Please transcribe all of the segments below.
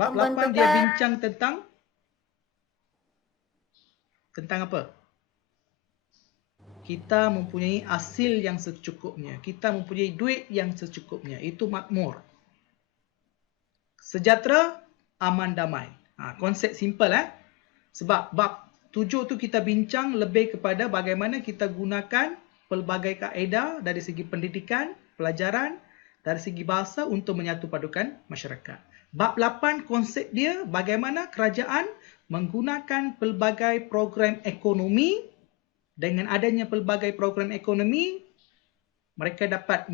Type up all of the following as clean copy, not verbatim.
Bab 8 dia bincang tentang apa? Kita mempunyai hasil yang secukupnya. Kita mempunyai duit yang secukupnya. Itu makmur. Sejahtera, aman, damai. Konsep simple. Sebab bab 7 tu kita bincang lebih kepada bagaimana kita gunakan pelbagai kaedah dari segi pendidikan, pelajaran, dari segi bahasa untuk menyatupadukan masyarakat. Bab 8 konsep dia bagaimana kerajaan menggunakan pelbagai program ekonomi. Dengan adanya pelbagai program ekonomi, mereka dapat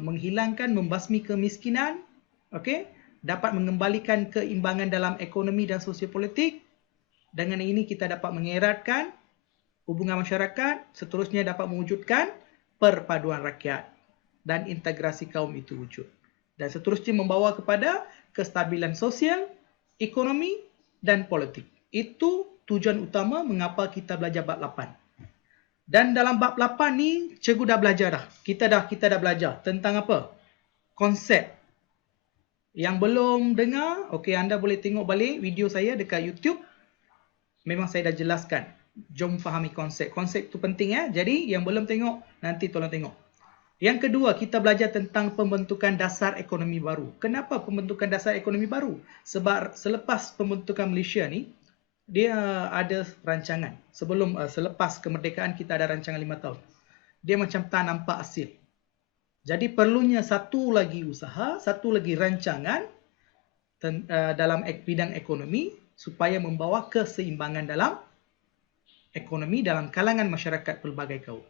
menghilangkan, membasmi kemiskinan, okey, dapat mengembalikan keimbangan dalam ekonomi dan sosiopolitik. Dengan ini kita dapat mengeratkan hubungan masyarakat, seterusnya dapat mewujudkan perpaduan rakyat dan integrasi kaum itu wujud. Dan seterusnya membawa kepada kestabilan sosial, ekonomi dan politik. Itu tujuan utama mengapa kita belajar bab 8. Dan dalam bab 8 ni, cikgu dah belajar dah. Kita dah belajar tentang apa? Konsep. Yang belum dengar, okey, anda boleh tengok balik video saya dekat YouTube. Memang saya dah jelaskan. Jom fahami konsep. Konsep tu penting Jadi yang belum tengok, nanti tolong tengok. Yang kedua, kita belajar tentang pembentukan dasar ekonomi baru. Kenapa pembentukan dasar ekonomi baru? Sebab selepas pembentukan Malaysia ni, dia ada rancangan. Selepas kemerdekaan kita ada rancangan 5 tahun. Dia macam tak nampak hasil. Jadi perlunya satu lagi usaha, satu lagi rancangan dalam bidang ekonomi supaya membawa keseimbangan dalam ekonomi dalam kalangan masyarakat pelbagai kaum.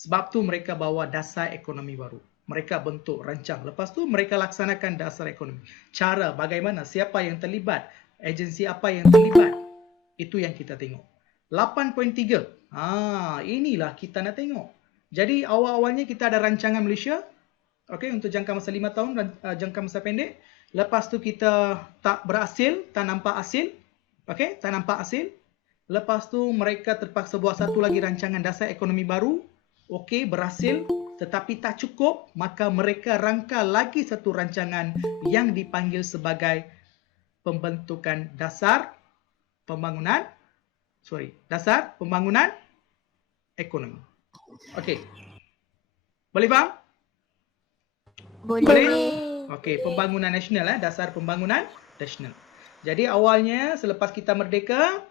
Sebab tu mereka bawa dasar ekonomi baru. Mereka bentuk rancang. Lepas tu mereka laksanakan dasar ekonomi. Cara bagaimana, siapa yang terlibat, agensi apa yang terlibat, itu yang kita tengok. 8.3. Inilah kita nak tengok. Jadi awal-awalnya kita ada rancangan Malaysia, okey, untuk jangka masa 5 tahun dan jangka masa pendek. Lepas tu kita tak berhasil, tak nampak hasil. Okey, tak nampak hasil. Lepas tu mereka terpaksa buat satu lagi rancangan dasar ekonomi baru. Okey, berhasil, tetapi tak cukup, maka mereka rangka lagi satu rancangan yang dipanggil sebagai pembentukan dasar pembangunan ekonomi. Okey. Boleh faham? Boleh. Okey, pembangunan nasional dasar pembangunan nasional. Jadi awalnya selepas kita merdeka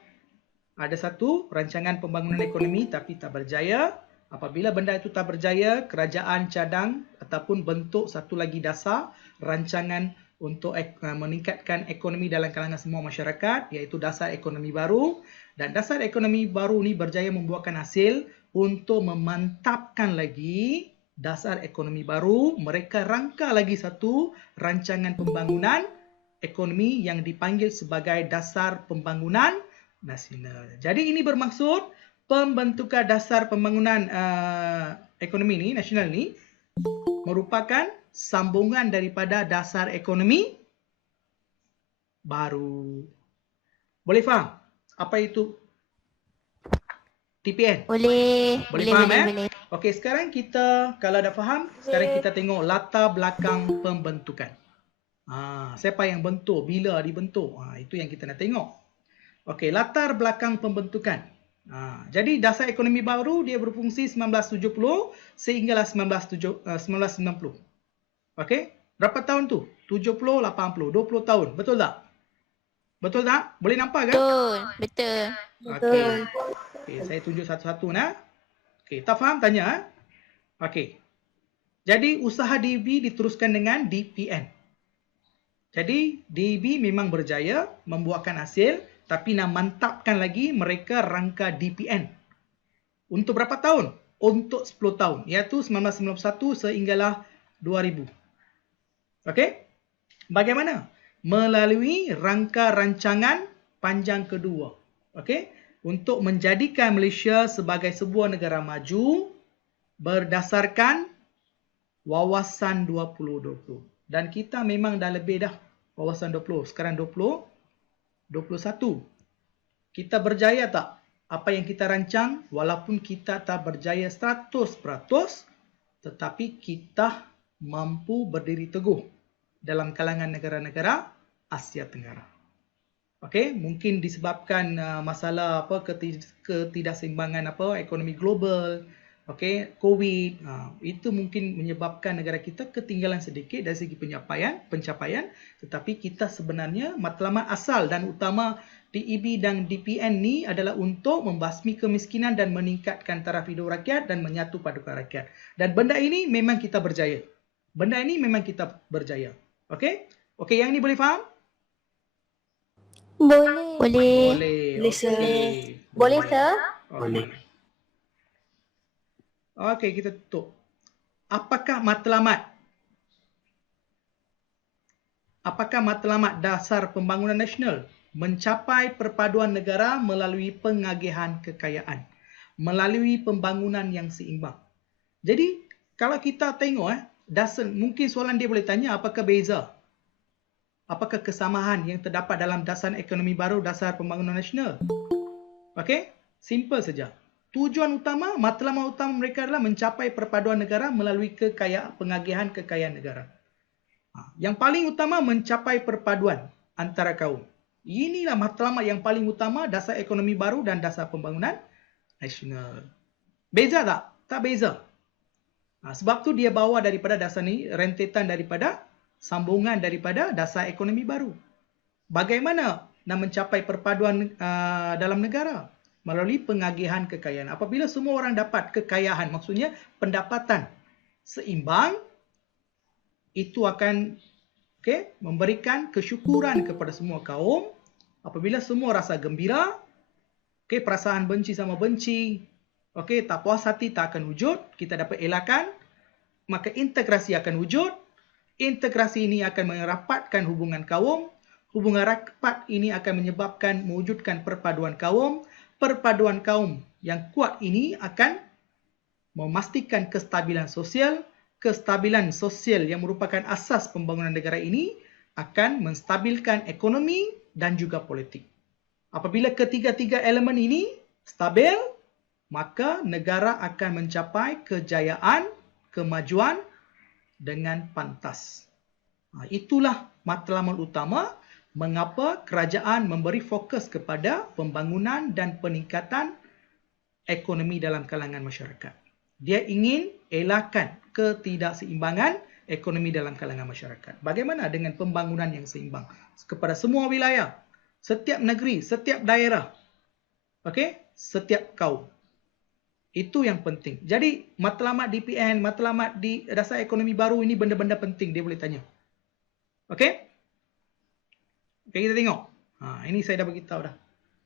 ada satu rancangan pembangunan ekonomi tapi tak berjaya. Apabila benda itu tak berjaya, kerajaan cadang ataupun bentuk satu lagi dasar rancangan untuk meningkatkan ekonomi dalam kalangan semua masyarakat, iaitu dasar ekonomi baru. Dan dasar ekonomi baru ni berjaya membuahkan hasil untuk memantapkan lagi dasar ekonomi baru. Mereka rangka lagi satu rancangan pembangunan ekonomi yang dipanggil sebagai dasar pembangunan nasional. Jadi ini bermaksud pembentukan dasar pembangunan ekonomi ni, nasional ni, merupakan sambungan daripada dasar ekonomi baru. Boleh faham apa itu TPN? Boleh. Boleh faham boleh. Okey, sekarang kita kalau dah faham, sekarang kita tengok latar belakang pembentukan. Siapa yang bentuk, bila dibentuk, itu yang kita nak tengok. Okey, latar belakang pembentukan. Jadi dasar ekonomi baru dia berfungsi 1970 sehinggalah 1990. Okey, berapa tahun tu? 70, 80, 20 tahun. Betul tak? Betul tak? Boleh nampak kan? Betul. Okey, saya tunjuk satu-satu nah. Okey, tak faham tanya Okey. Jadi usaha DB diteruskan dengan DPN. Jadi DB memang berjaya membuahkan hasil, tapi nak mantapkan lagi mereka rangka DPN. Untuk berapa tahun? Untuk 10 tahun, iaitu 1991 sehinggalah 2000. Okey? Bagaimana? Melalui rangka rancangan panjang kedua. Okey? Untuk menjadikan Malaysia sebagai sebuah negara maju berdasarkan wawasan 2020. Dan kita memang dah lebih dah wawasan 20. Sekarang 2021. Kita berjaya tak? Apa yang kita rancang, walaupun kita tak berjaya 100%, tetapi kita mampu berdiri teguh dalam kalangan negara-negara Asia Tenggara. Okey, mungkin disebabkan masalah ketidakseimbangan ekonomi global, okey, COVID, itu mungkin menyebabkan negara kita ketinggalan sedikit dari segi pencapaian, tetapi kita sebenarnya matlamat asal dan utama DEB dan DPN ni adalah untuk membasmi kemiskinan dan meningkatkan taraf hidup rakyat dan menyatu padukan rakyat. Dan benda ini memang kita berjaya. Okey? Okey, yang ni boleh faham? Boleh. Boleh, sir. okey. Boleh, sir? Boleh. Okey, kita tutup. Apakah matlamat dasar pembangunan nasional? Mencapai perpaduan negara melalui pengagihan kekayaan, melalui pembangunan yang seimbang. Jadi, kalau kita tengok mungkin soalan dia boleh tanya apakah beza? Apakah kesamaan yang terdapat dalam dasar ekonomi baru, dasar pembangunan nasional? Okey, simple saja. Tujuan utama, matlamat utama mereka adalah mencapai perpaduan negara melalui pengagihan kekayaan negara. Yang paling utama mencapai perpaduan antara kaum. Inilah matlamat yang paling utama dasar ekonomi baru dan dasar pembangunan nasional. Beza tak? Tak beza. Sebab tu dia bawa daripada dasar ni, rentetan daripada sambungan daripada dasar ekonomi baru. Bagaimana nak mencapai perpaduan dalam negara? Melalui pengagihan kekayaan. Apabila semua orang dapat kekayaan, maksudnya pendapatan seimbang, itu akan memberikan kesyukuran kepada semua kaum. Apabila semua rasa gembira, perasaan benci sama benci, tak puas hati tak akan wujud, kita dapat elakkan, maka integrasi akan wujud. Integrasi ini akan merapatkan hubungan kaum. Hubungan rapat ini akan menyebabkan mewujudkan perpaduan kaum. Perpaduan kaum yang kuat ini akan memastikan kestabilan sosial. Kestabilan sosial yang merupakan asas pembangunan negara ini akan menstabilkan ekonomi dan juga politik. Apabila ketiga-tiga elemen ini stabil, maka negara akan mencapai kejayaan, kemajuan dengan pantas. Itulah matlamat utama mengapa kerajaan memberi fokus kepada pembangunan dan peningkatan ekonomi dalam kalangan masyarakat. Dia ingin elakkan ketidakseimbangan ekonomi dalam kalangan masyarakat. Bagaimana dengan pembangunan yang seimbang kepada semua wilayah, setiap negeri, setiap daerah, setiap kaum. Itu yang penting. Jadi matlamat DPN, matlamat di dasar ekonomi baru ini benda-benda penting dia boleh tanya. Okey, kita tengok. Ini saya dah beritahu dah.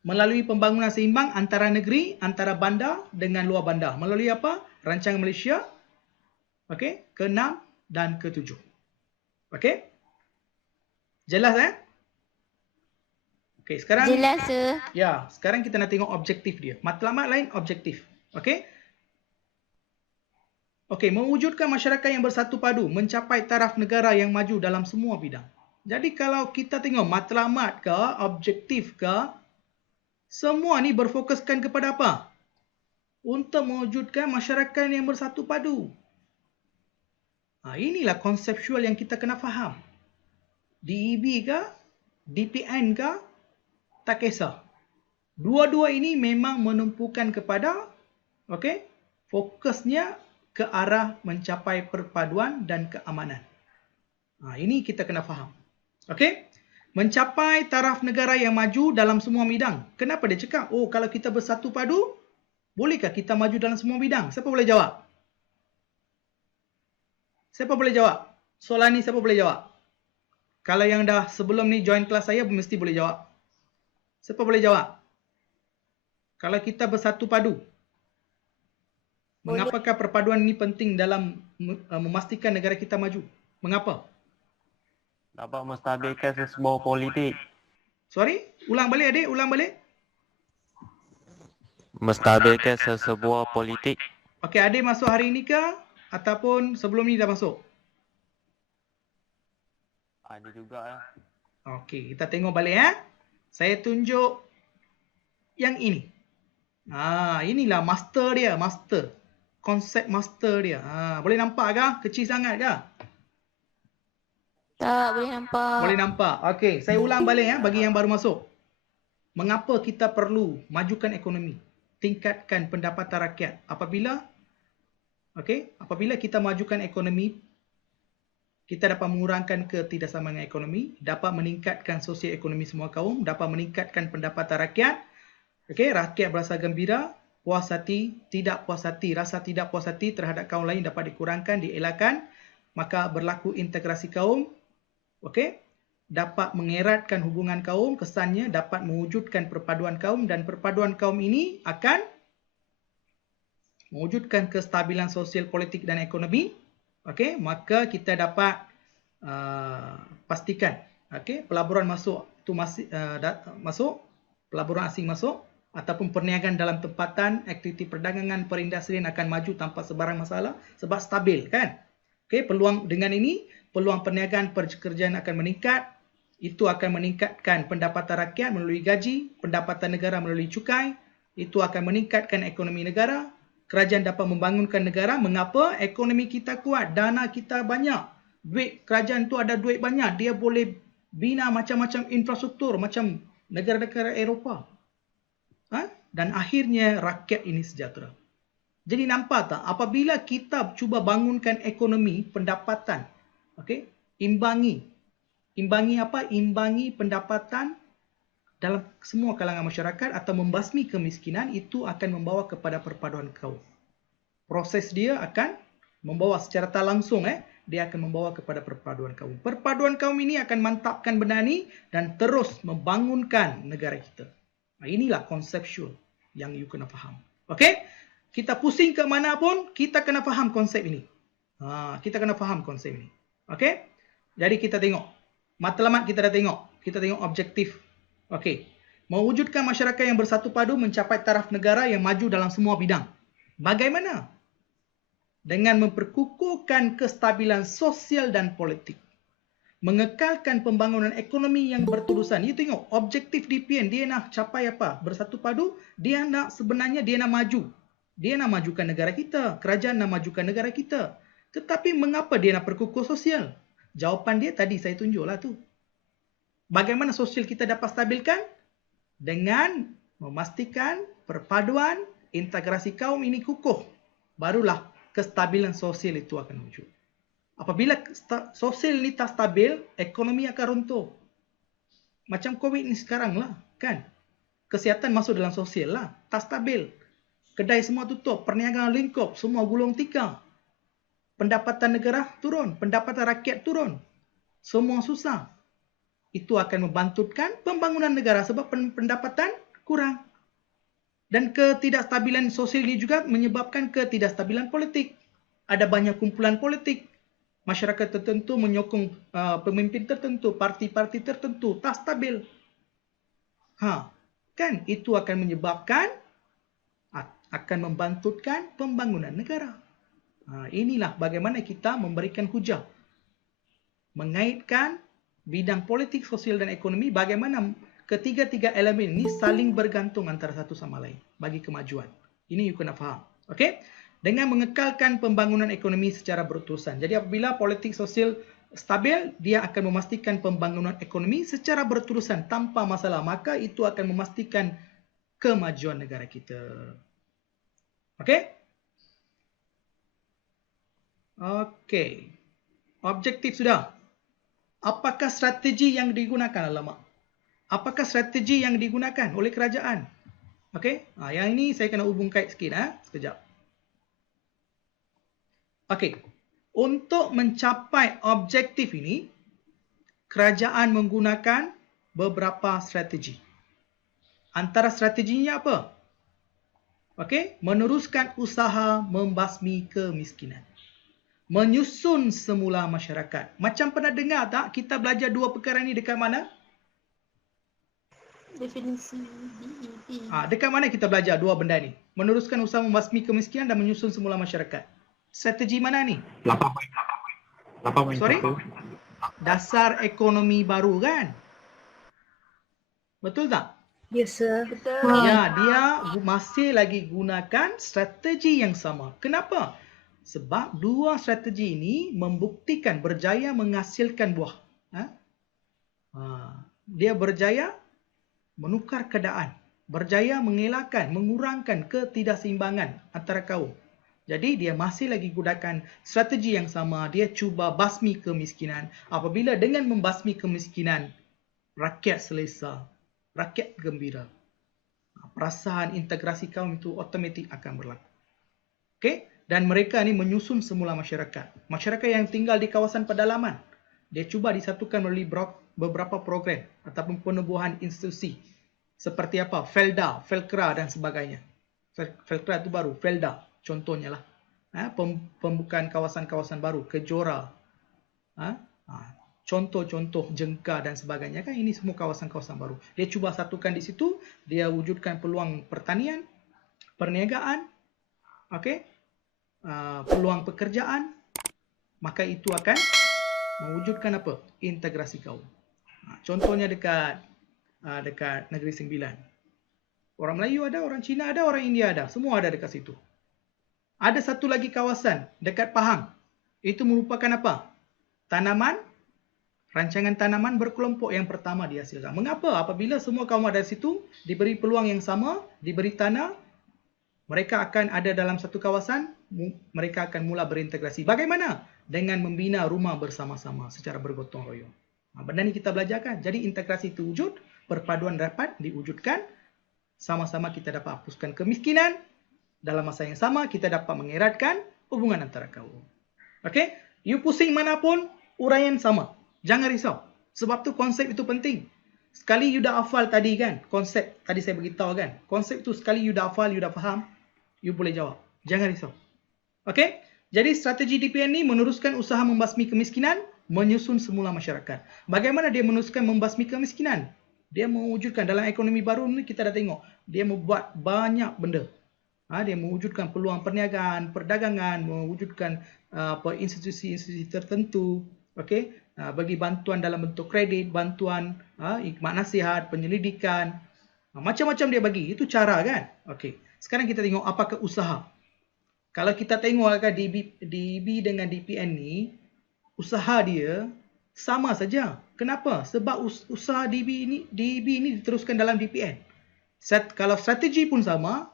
Melalui pembangunan seimbang antara negeri, antara bandar dengan luar bandar. Melalui apa? Rancangan Malaysia. Ke-6 dan ke-7. Jelas sekarang Jelas, sir. Ya, sekarang kita nak tengok objektif dia. Matlamat lain objektif. Mewujudkan masyarakat yang bersatu padu, mencapai taraf negara yang maju dalam semua bidang. Jadi kalau kita tengok matlamat ke, objektif ke, semua ni berfokuskan kepada apa? Untuk mewujudkan masyarakat yang bersatu padu. Inilah konseptual yang kita kena faham. DEB ke, DPN ke, tak kisah. Dua-dua ini memang menumpukan kepada fokusnya ke arah mencapai perpaduan dan keamanan. Ini kita kena faham. Mencapai taraf negara yang maju dalam semua bidang. Kenapa dia cakap? Kalau kita bersatu padu, bolehkah kita maju dalam semua bidang? Siapa boleh jawab? Siapa boleh jawab? Soalan ni siapa boleh jawab? Kalau yang dah sebelum ni join kelas saya, mesti boleh jawab. Siapa boleh jawab? Kalau kita bersatu padu, mengapakah perpaduan ini penting dalam memastikan negara kita maju? Mengapa? Dapat menstabilkan sebuah politik. Sorry? Ulang balik adik, ulang balik. Menstabilkan sebuah politik. Okey, adik masuk hari ini ke? Ataupun sebelum ni dah masuk? Ada juga lah. Okey, kita tengok balik Saya tunjuk yang ini. Inilah master dia, master. Konsep master dia. Boleh nampak ke? Kecil sangat ke? Tak boleh nampak. Boleh nampak. Okey, saya ulang balik ya bagi yang baru masuk. Mengapa kita perlu majukan ekonomi? Tingkatkan pendapatan rakyat. Apabila kita majukan ekonomi, kita dapat mengurangkan ketidaksamaan ekonomi, dapat meningkatkan sosial ekonomi semua kaum, dapat meningkatkan pendapatan rakyat. Rakyat berasa gembira, puas hati, rasa tidak puas hati terhadap kaum lain dapat dikurangkan, dielakkan, maka berlaku integrasi kaum. Dapat mengeratkan hubungan kaum, kesannya dapat mewujudkan perpaduan kaum, dan perpaduan kaum ini akan mewujudkan kestabilan sosial, politik dan ekonomi. Maka kita dapat pastikan pelaburan pelaburan asing masuk, ataupun perniagaan dalam tempatan, aktiviti perdagangan, perindustrian akan maju tanpa sebarang masalah sebab stabil kan. Peluang dengan ini, peluang perniagaan pekerjaan akan meningkat. Itu akan meningkatkan pendapatan rakyat melalui gaji, pendapatan negara melalui cukai. Itu akan meningkatkan ekonomi negara. Kerajaan dapat membangunkan negara. Mengapa? Ekonomi kita kuat, dana kita banyak. Duit kerajaan tu ada duit banyak, dia boleh bina macam-macam infrastruktur macam negara-negara Eropah. Dan akhirnya rakyat ini sejahtera. Jadi nampak tak, apabila kita cuba bangunkan ekonomi, pendapatan, imbangi apa? Imbangi pendapatan dalam semua kalangan masyarakat atau membasmi kemiskinan, itu akan membawa kepada perpaduan kaum. Proses dia akan membawa secara tak langsung dia akan membawa kepada perpaduan kaum. Perpaduan kaum ini akan mantapkan benda ni dan terus membangunkan negara kita. Inilah konseptual yang you kena faham. Kita pusing ke mana pun, kita kena faham konsep ini. Kita kena faham konsep ini. Jadi kita tengok. Matlamat kita dah tengok. Kita tengok objektif. Mewujudkan masyarakat yang bersatu padu mencapai taraf negara yang maju dalam semua bidang. Bagaimana? Dengan memperkukuhkan kestabilan sosial dan politik. Mengekalkan pembangunan ekonomi yang berterusan. You tengok, objektif DPN, dia nak capai apa? Bersatu padu, dia nak maju. Dia nak majukan negara kita. Kerajaan nak majukan negara kita. Tetapi mengapa dia nak perkukuh sosial? Jawapan dia tadi saya tunjuklah tu. Bagaimana sosial kita dapat stabilkan? Dengan memastikan perpaduan, integrasi kaum ini kukuh. Barulah kestabilan sosial itu akan wujud. Apabila sosial ini tak stabil, ekonomi akan runtuh. Macam COVID ni sekarang lah, kan? Kesihatan masuk dalam sosial lah, tak stabil. Kedai semua tutup, perniagaan lingkup, semua gulung tikar. Pendapatan negara turun, pendapatan rakyat turun. Semua susah. Itu akan membantutkan pembangunan negara sebab pendapatan kurang. Dan ketidakstabilan sosial ini juga menyebabkan ketidakstabilan politik. Ada banyak kumpulan politik. Masyarakat tertentu menyokong pemimpin tertentu, parti-parti tertentu, tak stabil. Kan itu akan menyebabkan, akan membantutkan pembangunan negara. Inilah bagaimana kita memberikan hujah. Mengaitkan bidang politik, sosial dan ekonomi, bagaimana ketiga-tiga elemen ini saling bergantung antara satu sama lain bagi kemajuan. Ini you kena faham. Dengan mengekalkan pembangunan ekonomi secara berterusan. Jadi apabila politik sosial stabil, dia akan memastikan pembangunan ekonomi secara berterusan tanpa masalah. Maka itu akan memastikan kemajuan negara kita. Objektif sudah. Apakah strategi yang digunakan? Alamak. Apakah strategi yang digunakan oleh kerajaan? Yang ini saya kena hubung kait sikit. Sekejap. Untuk mencapai objektif ini, kerajaan menggunakan beberapa strategi. Antara strateginya apa? Meneruskan usaha membasmi kemiskinan. Menyusun semula masyarakat. Macam pernah dengar tak kita belajar dua perkara ini dekat mana? Definisi DEP. Dekat mana kita belajar dua benda ni? Meneruskan usaha membasmi kemiskinan dan menyusun semula masyarakat. Strategi mana ni? 8.1. Sorry? Dasar ekonomi baru kan? Betul tak? Yes, sir. Betul. Ya, dia masih lagi gunakan strategi yang sama. Kenapa? Sebab dua strategi ini membuktikan berjaya menghasilkan buah. Ha? Dia berjaya menukar keadaan, berjaya mengelakkan, mengurangkan ketidakseimbangan antara kaum. Jadi dia masih lagi gunakan strategi yang sama. Dia cuba basmi kemiskinan. Apabila dengan membasmi kemiskinan, rakyat selesa, rakyat gembira, perasaan integrasi kaum itu otomatik akan berlaku. Okey? Dan mereka ni menyusun semula masyarakat. Masyarakat yang tinggal di kawasan pedalaman, dia cuba disatukan melalui beberapa program ataupun penubuhan institusi. Seperti apa? Felda, Felkra dan sebagainya. Felkra itu baru, Felda contohnya lah. Pembukaan kawasan-kawasan baru, Kejora. Contoh-contoh Jengka dan sebagainya kan, ini semua kawasan-kawasan baru. Dia cuba satukan di situ, dia wujudkan peluang pertanian, perniagaan, okey? Peluang pekerjaan, maka itu akan mewujudkan apa? Integrasi kaum. Contohnya dekat Negeri Sembilan. Orang Melayu ada, orang Cina ada, orang India ada. Semua ada dekat situ. Ada satu lagi kawasan dekat Pahang. Itu merupakan apa? Rancangan tanaman berkelompok yang pertama dihasilkan. Mengapa? Apabila semua kaum ada di situ, diberi peluang yang sama, diberi tanah, mereka akan ada dalam satu kawasan, mereka akan mula berintegrasi. Bagaimana? Dengan membina rumah bersama-sama secara bergotong royong. Benda ni kita belajarkan. Jadi integrasi itu wujud, perpaduan dapat diwujudkan, sama-sama kita dapat hapuskan kemiskinan, dalam masa yang sama kita dapat mengeratkan hubungan antara kaum. Okey? You pusing manapun, uraian sama. Jangan risau. Sebab tu konsep itu penting. Sekali you dah hafal tadi kan, konsep tadi saya beritahu kan. Konsep tu sekali you dah hafal, you dah faham, you boleh jawab. Jangan risau. Okey? Jadi strategi DPN ni meneruskan usaha membasmi kemiskinan, menyusun semula masyarakat. Bagaimana dia meneruskan membasmi kemiskinan? Dia mewujudkan dalam ekonomi baru ni, kita dah tengok, dia membuat banyak benda. Dia mewujudkan peluang perniagaan, perdagangan, mewujudkan institusi-institusi tertentu, okey, bagi bantuan dalam bentuk kredit, bantuan khidmat nasihat, penyelidikan, macam-macam dia bagi. Itu cara kan? Okey. Sekarang kita tengok apakah usaha. Kalau kita tengok kan DB dengan DPN ni, usaha dia sama saja. Kenapa? Sebab usaha DB ini diteruskan dalam DPN. Kalau strategi pun sama,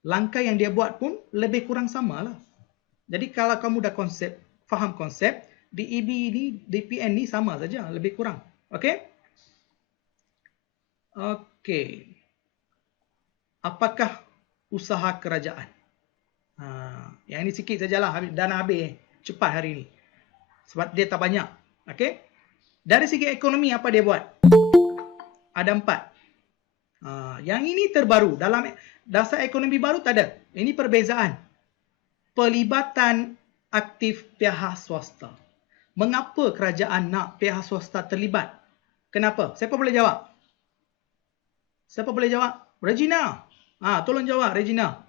langkah yang dia buat pun lebih kurang samalah. Jadi kalau kamu dah faham konsep, DEB ini, DPN ni sama saja, lebih kurang. Okey? Okey. Apakah usaha kerajaan? Yang ini sikit sajalah, dah nak habis. Cepat hari ini. Sebab dia tak banyak. Okey? Dari segi ekonomi, apa dia buat? Ada 4. Yang ini terbaru. Dalam dasar ekonomi baru tak ada. Ini perbezaan. Pelibatan aktif pihak swasta. Mengapa kerajaan nak pihak swasta terlibat? Kenapa? Siapa boleh jawab? Siapa boleh jawab? Regina. Tolong jawab, Regina.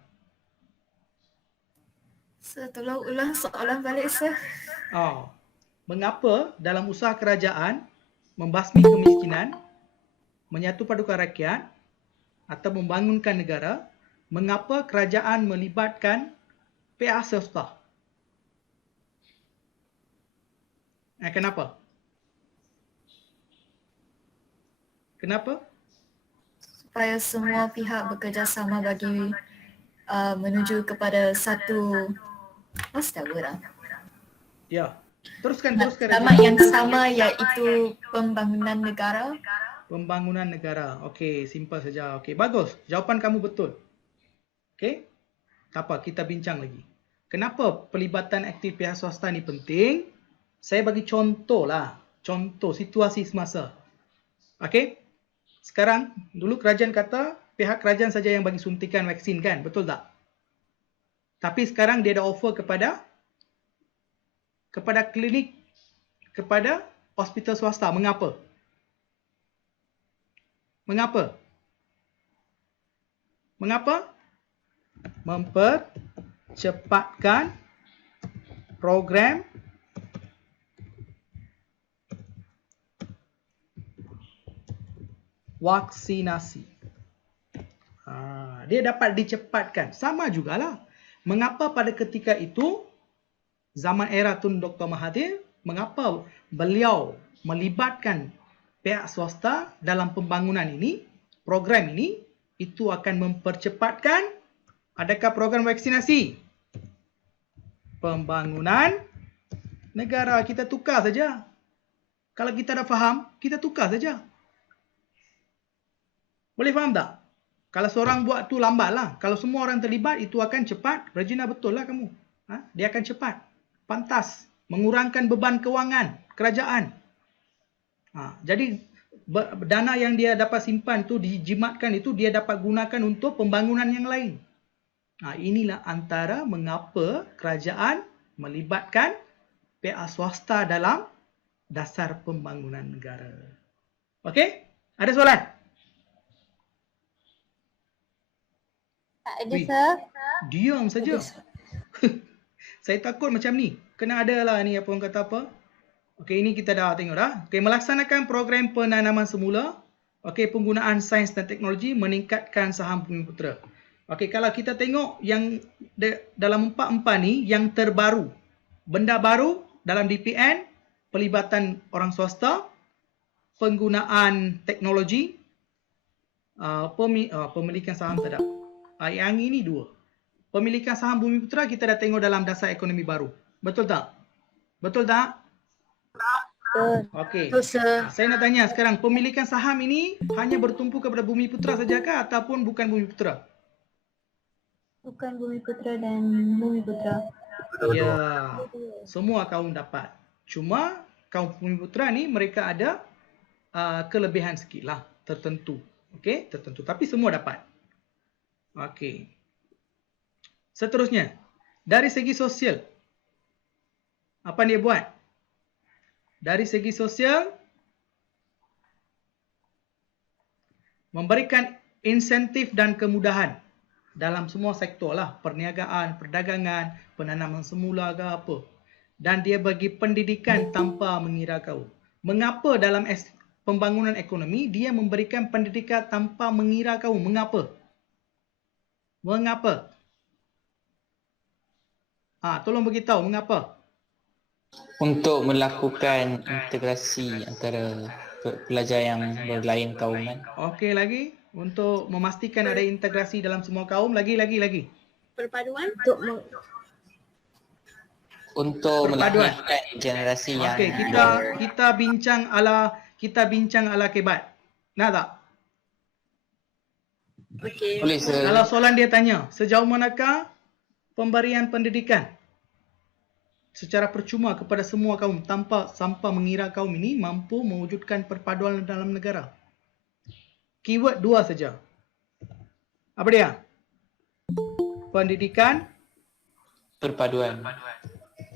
Sir, tolong ulang soalan balik, Sir. Mengapa dalam usaha kerajaan membasmi kemiskinan, menyatu padukan rakyat atau membangunkan negara, mengapa kerajaan melibatkan pihak swasta? Kenapa? Kenapa? Supaya semua pihak bekerjasama bagi menuju kepada satu Ya. Teruskan. Nama yang sama, iaitu pembangunan negara. Pembangunan negara. Okey, simple saja. Okey, bagus. Jawapan kamu betul. Okey? Tak apa, kita bincang lagi. Kenapa pelibatan aktif pihak swasta ni penting? Saya bagi contoh lah. Contoh situasi semasa. Okey? Sekarang, dulu kerajaan kata pihak kerajaan saja yang bagi suntikan vaksin kan? Betul tak? Tapi sekarang dia dah offer kepada klinik, kepada hospital swasta. Mengapa? Mengapa? Mempercepatkan program vaksinasi. Dia dapat dicepatkan. Sama jugalah. Mengapa pada ketika itu, zaman era Tun Dr. Mahathir, mengapa beliau melibatkan pihak swasta dalam pembangunan ini, program ini, itu akan mempercepatkan, adakah program vaksinasi? Pembangunan negara. Kita tukar saja. Kalau kita dah faham, kita tukar saja. Boleh faham tak? Kalau seorang buat tu lambat lah. Kalau semua orang terlibat, itu akan cepat. Regina, betul lah kamu. Dia akan cepat. Pantas. Mengurangkan beban kewangan kerajaan. Jadi, dana yang dia dapat simpan tu, dijimatkan itu, dia dapat gunakan untuk pembangunan yang lain. Inilah antara mengapa kerajaan melibatkan pihak swasta dalam dasar pembangunan negara. Okey? Ada soalan? Tak ada, sir. Diam saja. Ada, sir. Saya takut macam ni. Kena ada lah ni apa orang kata apa. Okey, ini kita dah tengok dah. Okey, melaksanakan program penanaman semula. Okey, penggunaan sains dan teknologi meningkatkan saham Bumiputera. Okey, kalau kita tengok yang dalam empat-empat ni, yang terbaru. Benda baru dalam DPN, pelibatan orang swasta, penggunaan teknologi, pemilikan saham tak ada. Yang ini dua. Pemilikan saham Bumiputera kita dah tengok dalam dasar ekonomi baru. Betul tak? Betul tak? Okey. Betul, sir. Saya nak tanya sekarang, pemilikan saham ini hanya bertumpu kepada Bumiputera sajakah ataupun bukan Bumiputera? Bukan Bumiputera dan Bumiputera. Ya, semua kaum dapat. Cuma kaum Bumiputera ni mereka ada kelebihan sikit lah, tertentu. Okey, tertentu. Tapi semua dapat. Okey. Seterusnya, dari segi sosial, apa dia buat? Dari segi sosial, memberikan insentif dan kemudahan dalam semua sektor lah. Perniagaan, perdagangan, penanaman semula ke apa. Dan dia bagi pendidikan tanpa mengira kaum. Mengapa dalam pembangunan ekonomi, dia memberikan pendidikan tanpa mengira kaum? Mengapa? Mengapa? Tolong beritahu mengapa? Untuk melakukan integrasi antara pelajar yang berlain kaum kan. Okey, lagi untuk memastikan ada integrasi dalam semua kaum. Lagi. Perpaduan Untuk Perpaduan. melahirkan generasi yang Okey, kita bincang ala kebat. Nak tak? boleh sir. Kalau soalan dia tanya, sejauh manakah pemberian pendidikan secara percuma kepada semua kaum tanpa mengira kaum ini mampu mewujudkan perpaduan dalam negara? Keyword dua saja. Apa dia? Pendidikan Perpaduan.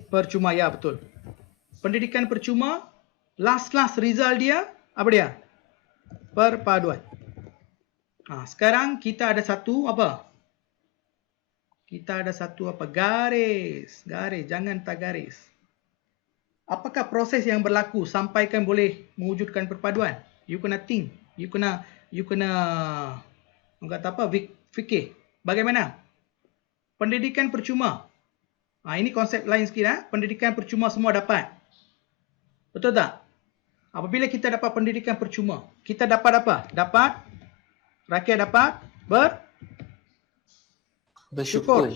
percuma. Ya, betul. Pendidikan percuma, last result dia, apa dia? Perpaduan. Sekarang kita ada satu apa? Kita ada satu apa? Garis. Jangan tak garis. Apakah proses yang berlaku sampaikan boleh mewujudkan perpaduan? You kena think. You kena orang kata apa? Fikir. Bagaimana? Pendidikan percuma. Ini konsep lain sikit. Pendidikan percuma semua dapat. Betul tak? Apabila kita dapat pendidikan percuma, kita dapat apa? Rakyat dapat Bersyukur.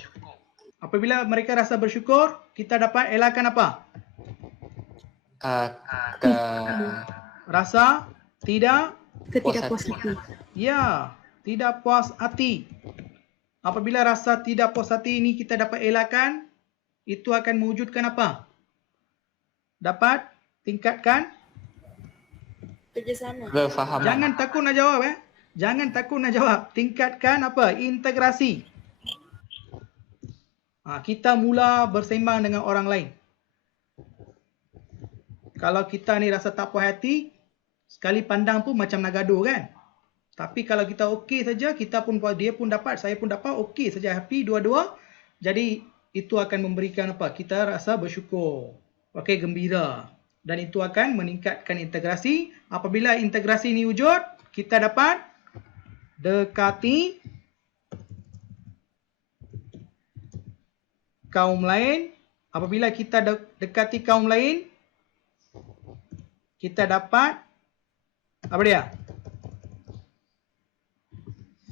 Apabila mereka rasa bersyukur, kita dapat elakkan apa? Rasa ketidakpuasan. Ya, tidak puas hati. Apabila rasa tidak puas hati ini kita dapat elakkan, itu akan mewujudkan apa? Dapat tingkatkan Kerjasama. Berfahaman. Jangan takut nak jawab. Jangan takut nak jawab. Tingkatkan apa? Integrasi. Kita mula bersembang dengan orang lain. Kalau kita ni rasa tak puas hati, sekali pandang pun macam nak gaduh kan? Tapi kalau kita okey saja, dia pun dapat, saya pun dapat, okey saja, happy dua-dua. Jadi itu akan memberikan apa? Kita rasa bersyukur. Okey, gembira. Dan itu akan meningkatkan integrasi. Apabila integrasi ini wujud, kita dapat dekati kaum lain. Apabila kita dekati kaum lain, kita dapat apa dia?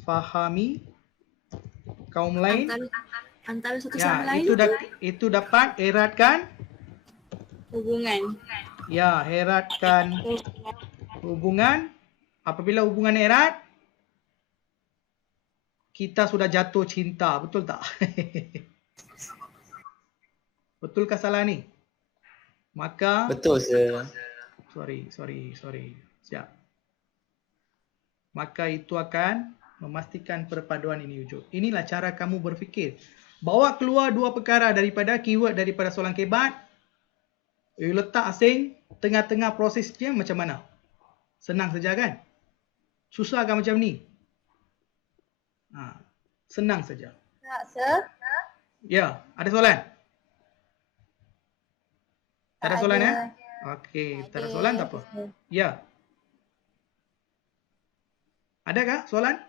Fahami kaum lain. Antara satu Ya, sama lain itu dapat eratkan. hubungan. Ya, eratkan hubungan. Apabila hubungan erat, kita sudah jatuh cinta, betul tak? Betulkah salah ni? Maka Betul sir. sorry. Siap. Maka itu akan memastikan perpaduan ini wujud. Inilah cara kamu berfikir. Bawa keluar dua perkara daripada keyword daripada soalan kebat. You letak asing, tengah-tengah prosesnya macam mana? Senang saja kan? Susah kan macam ni? Senang saja. Tak, sir. Ya, ada soalan? Tak ada soalan ya? Okey, tak ada soalan tak apa. Ya. Adakah soalan?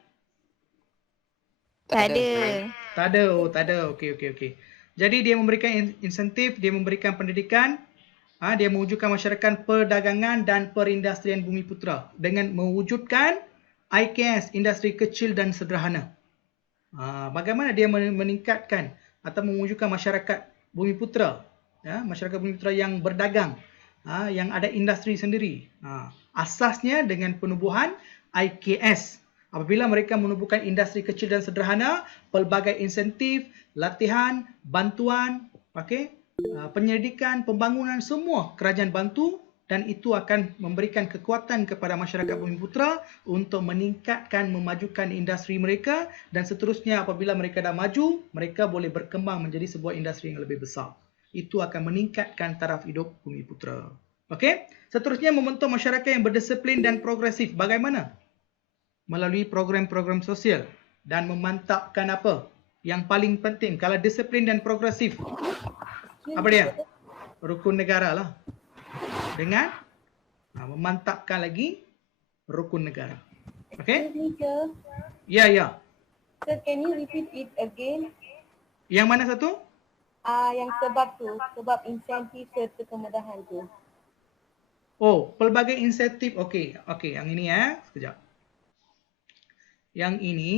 Tak ada. Tak ada. Oh, tak ada. Okey. Jadi dia memberikan insentif, dia memberikan pendidikan, dia mewujudkan masyarakat perdagangan dan perindustrian Bumiputera dengan mewujudkan IKS, industri kecil dan sederhana. Bagaimana dia meningkatkan atau mewujudkan masyarakat Bumiputera, masyarakat Bumiputera yang berdagang, yang ada industri sendiri. Asasnya dengan penubuhan IKS. Apabila mereka menubuhkan industri kecil dan sederhana, pelbagai insentif, latihan, bantuan, penyelidikan, pembangunan, semua kerajaan bantu, dan itu akan memberikan kekuatan kepada masyarakat Bumiputera untuk meningkatkan, memajukan industri mereka, dan seterusnya apabila mereka dah maju, mereka boleh berkembang menjadi sebuah industri yang lebih besar. Itu akan meningkatkan taraf hidup Bumiputera. Okey? Seterusnya membentuk masyarakat yang berdisiplin dan progresif. Bagaimana? Melalui program-program sosial dan memantapkan apa? Yang paling penting, kalau disiplin dan progresif, apa dia? Rukun negara lah. Dengan memantapkan lagi rukun negara. Okey? Ya. Sir, can you repeat it again? Yang mana satu? Yang sebab tu, sebab insentif serta kemudahan tu. Oh, pelbagai insentif. Okey, yang ini sekejap. Yang ini.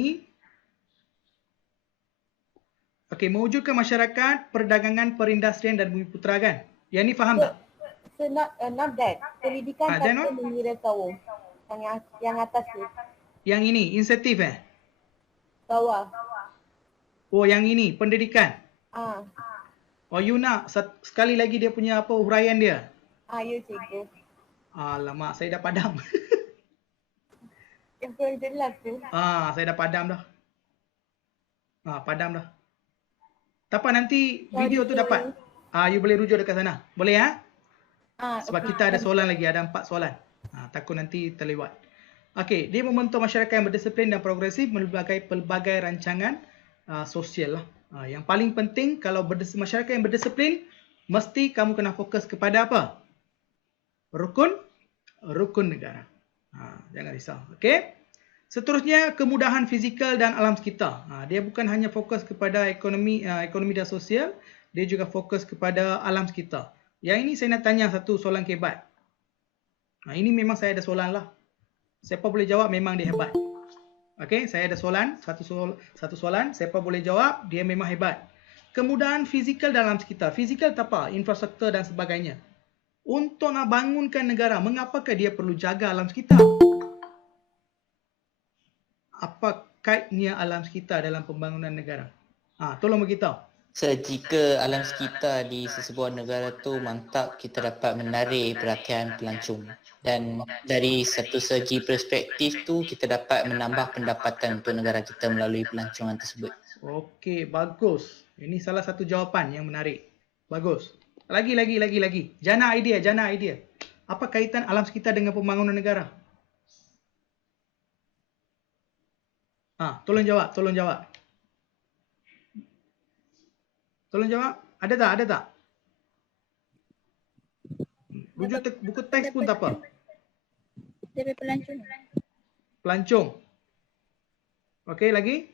Okey, mewujudkan masyarakat perdagangan, perindustrian dan Bumiputera kan? Yang ni faham tak? So not that. Pendidikan tanpa mengira kaum. Yang atas tu. Yang ini insentif Bawah. Oh, yang ini pendidikan. Oh, you nak sekali lagi dia punya apa huraian dia? Ya cikgu. Alamak, saya dah padam. Yang kurang jelas tu. Saya dah padam dah. Padam dah. Tak apa, nanti video tu dapat. You boleh rujuk dekat sana. Boleh Sebab kita ada soalan lagi, ada 4 soalan. Takut nanti terlewat. Okey, dia membentuk masyarakat yang berdisiplin dan progresif melalui pelbagai rancangan sosial lah. Yang paling penting kalau masyarakat yang berdisiplin, mesti kamu kena fokus kepada apa? Rukun negara. Jangan risau. Okey. Seterusnya kemudahan fizikal dan alam sekitar. Dia bukan hanya fokus kepada ekonomi dan sosial, dia juga fokus kepada alam sekitar. Yang ini saya nak tanya satu soalan kebat. Ini memang saya ada soalan lah. Siapa boleh jawab memang dia hebat. Okey, saya ada soalan, satu soalan, siapa boleh jawab, dia memang hebat. Kemudahan fizikal dalam sekitar. Fizikal tak apa, infrastruktur dan sebagainya. Untuk nak bangunkan negara, mengapakah dia perlu jaga alam sekitar? Apa kaitnya alam sekitar dalam pembangunan negara? Tolong beritahu. Jika alam sekitar di sesebuah negara tu mantap, kita dapat menarik perhatian pelancong. Dan dari satu segi perspektif tu, kita dapat menambah pendapatan untuk negara kita melalui pelancongan tersebut. Okey, bagus. Ini salah satu jawapan yang menarik. Bagus. Lagi. Jana idea. Apa kaitan alam sekitar dengan pembangunan negara? Tolong jawab. Tolong jawab. Ada tak? Rujuk buku teks pun tak apa. Dari Pelancong. Okey, lagi?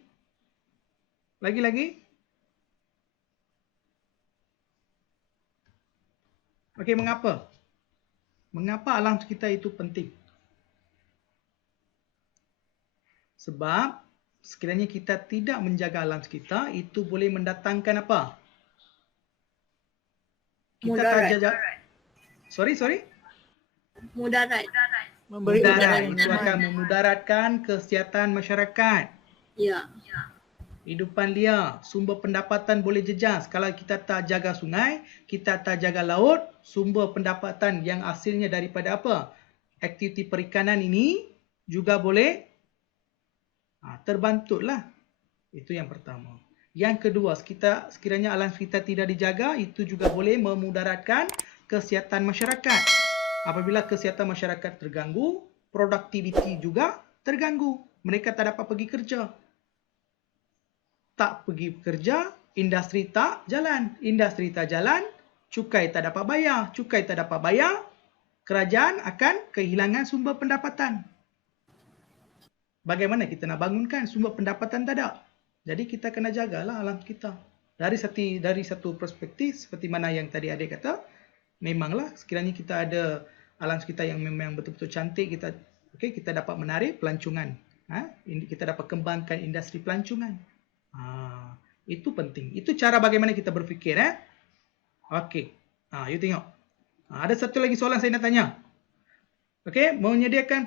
Okey, mengapa? Mengapa alam sekitar itu penting? Sebab sekiranya kita tidak menjaga alam sekitar, itu boleh mendatangkan apa? Kita tak Mudarat. jaga. Sorry. Mudarat. Mudarat. Itu akan memudaratkan kesihatan masyarakat. Ya. Hidupan liar, sumber pendapatan boleh jejas. Kalau kita tak jaga sungai, kita tak jaga laut, sumber pendapatan yang hasilnya daripada apa? Aktiviti perikanan ini juga boleh terbantutlah. Itu yang pertama. Yang kedua, sekiranya alam sekitar tidak dijaga, itu juga boleh memudaratkan kesihatan masyarakat. Apabila kesihatan masyarakat terganggu, produktiviti juga terganggu. Mereka tak dapat pergi kerja. Tak pergi kerja, industri tak jalan. Industri tak jalan, cukai tak dapat bayar. Cukai tak dapat bayar, kerajaan akan kehilangan sumber pendapatan. Bagaimana kita nak bangunkan sumber pendapatan tak ada? Jadi kita kena jagalah alam kita. Dari satu perspektif, seperti mana yang tadi adik kata, memanglah sekiranya kita ada alam sekitar yang memang betul-betul cantik, kita dapat menarik pelancongan. Kita dapat kembangkan industri pelancongan. Itu penting. Itu cara bagaimana kita berfikir. Okey. You tengok. Ada satu lagi soalan saya nak tanya. Okey, menyediakan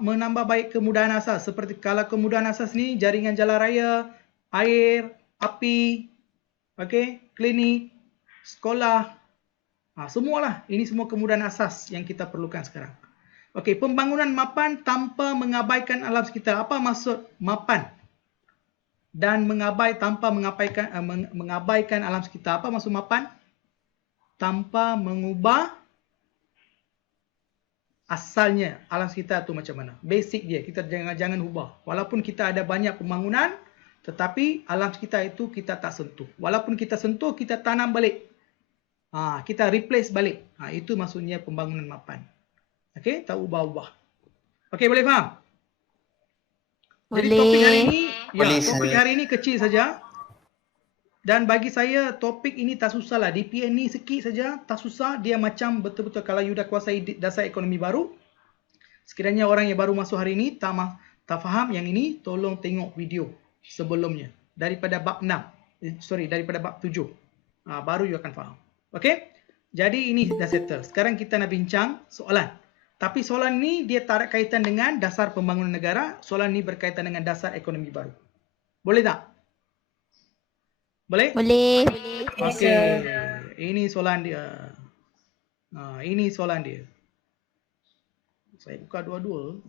menambah baik kemudahan asas. Seperti kalau kemudahan asas ni jaringan jalan raya, air, api, okey, klinik, sekolah. Semualah. Ini semua kemudahan asas yang kita perlukan sekarang. Okey, pembangunan mapan tanpa mengabaikan alam sekitar. Apa maksud mapan? Dan tanpa mengabaikan alam sekitar. Apa maksud mapan? Tanpa mengubah asalnya alam sekitar tu macam mana. Basic dia, kita jangan ubah. Walaupun kita ada banyak pembangunan, tetapi alam sekitar itu kita tak sentuh. Walaupun kita sentuh, kita tanam balik. Kita replace balik. Itu maksudnya pembangunan mapan. Okey, tak ubah-ubah. Okey, boleh faham? Jadi topik hari ini kecil saja. Dan bagi saya topik ini tak susah lah. DPN ni sikit saja, tak susah. Dia macam betul-betul kalau you dah kuasai dasar ekonomi baru. Sekiranya orang yang baru masuk hari ini tak faham yang ini, tolong tengok video sebelumnya. Daripada bab 6. Daripada bab 7. Baru you akan faham. Okey? Jadi ini dah settle. Sekarang kita nak bincang soalan. Tapi soalan ni dia tak ada kaitan dengan dasar pembangunan negara. Soalan ni berkaitan dengan dasar ekonomi baru. Boleh tak? Boleh? Boleh. Okey. Ini soalan dia. Ini soalan dia. Saya buka dua-dua.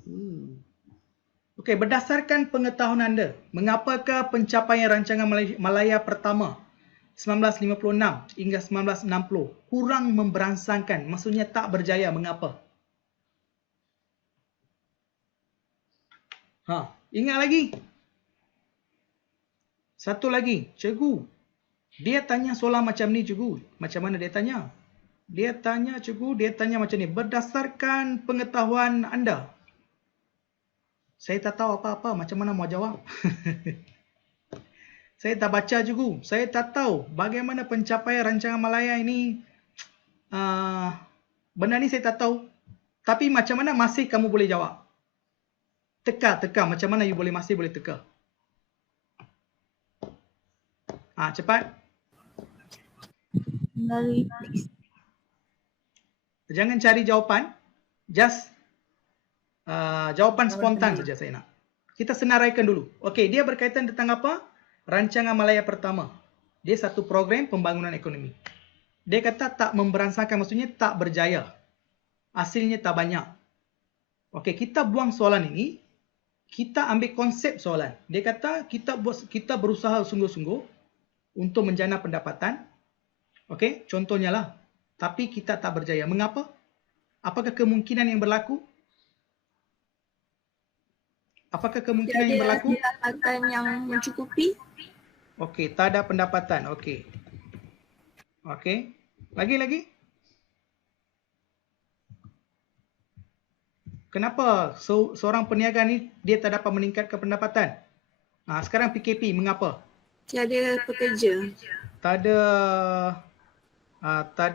Okey, berdasarkan pengetahuan anda, mengapakah pencapaian rancangan Malaya pertama 1956 hingga 1960 kurang memberansangkan? Maksudnya tak berjaya. Mengapa? Ingat lagi? Satu lagi, cikgu. Dia tanya soalan macam ni, cikgu. Macam mana dia tanya? Dia tanya, cikgu, dia tanya macam ni. Berdasarkan pengetahuan anda. Saya tak tahu apa-apa. Macam mana mau jawab? Saya tak baca, cikgu. Saya tak tahu bagaimana pencapaian rancangan Malaya ini. Benda ni saya tak tahu. Tapi macam mana masih kamu boleh jawab? Teka. Macam mana you masih boleh teka? Cepat. Jangan cari jawapan. Just jawapan spontan saja saya nak. Kita senaraikan dulu. Okey, dia berkaitan tentang apa? Rancangan Malaya pertama. Dia satu program pembangunan ekonomi. Dia kata tak memberansangkan, maksudnya tak berjaya. Hasilnya tak banyak. Okey, kita buang soalan ini. Kita ambil konsep soalan. Dia kata kita berusaha sungguh-sungguh untuk menjana pendapatan. Okey, contohnya lah. Tapi kita tak berjaya. Mengapa? Apakah kemungkinan yang berlaku? Apakah kemungkinan yang berlaku? Pendapatan yang mencukupi. Okey, tak ada pendapatan. Okey. Lagi? Kenapa seorang peniaga ni dia tak dapat meningkatkan pendapatan? Sekarang PKP, mengapa? Tiada pekerja. Tak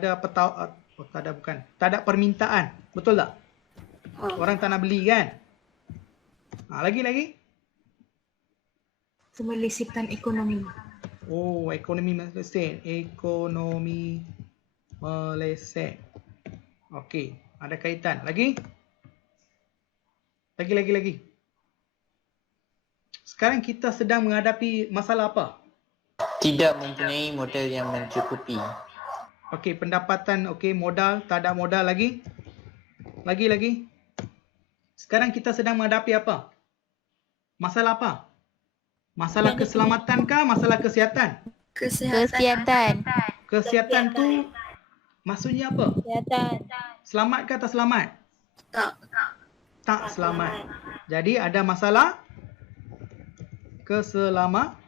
ada Oh, tak ada bukan. Tak ada permintaan. Betul tak? Oh. Orang tak nak beli kan? Lagi. Melesitkan ekonomi. Oh, ekonomi meleset. Ekonomi meleset. Okey, ada kaitan. Lagi? Lagi. Sekarang kita sedang menghadapi masalah apa? Tidak mempunyai modal yang mencukupi. Okey, pendapatan, okey, modal, tak ada modal lagi. Lagi. Sekarang kita sedang menghadapi apa? Masalah apa? Masalah keselamatan kah? Masalah kesihatan? Kesihatan. Kesihatan tu maksudnya apa? Kesihatan. Selamat ke tak selamat? Tak. Tak selamat. Jadi ada masalah keselamatan.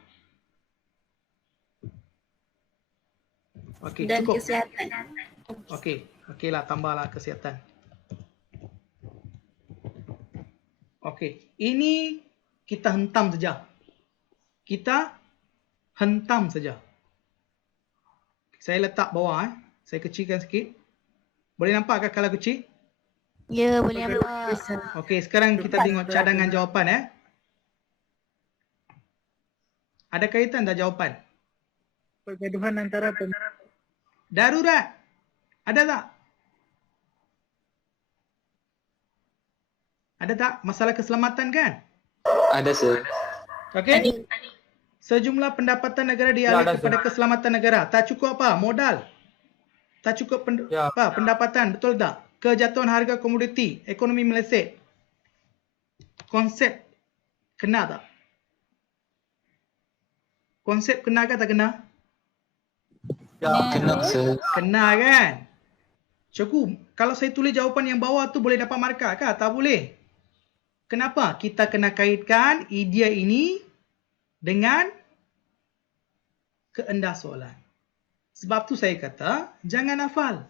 Okey, Dan cukup. kesihatan. Okeylah, tambahlah kesihatan. Okey, ini kita hentam saja. Saya letak bawah Saya kecilkan sikit. Boleh nampak ke kalau kecil? Ya, boleh nampak. Okey, sekarang kita tengok cadangan jawapan Ada kaitan tak jawapan? Pergaduhan antara Darurat. Ada tak? Ada tak? Masalah keselamatan kan? Ada, sir. Okey. Sejumlah pendapatan negara dialih kepada keselamatan negara. Tak cukup apa? Modal. Tak cukup pendapatan. Betul tak? Kejatuhan harga komoditi. Ekonomi meleset. Konsep kena tak? Konsep kena ke tak kena? Kena, sir. Kena kan? Cikgu, kalau saya tulis jawapan yang bawah tu boleh dapat markah ke? Tak boleh. Kenapa? Kita kena kaitkan idea ini dengan keendah soalan. Sebab tu saya kata, jangan hafal.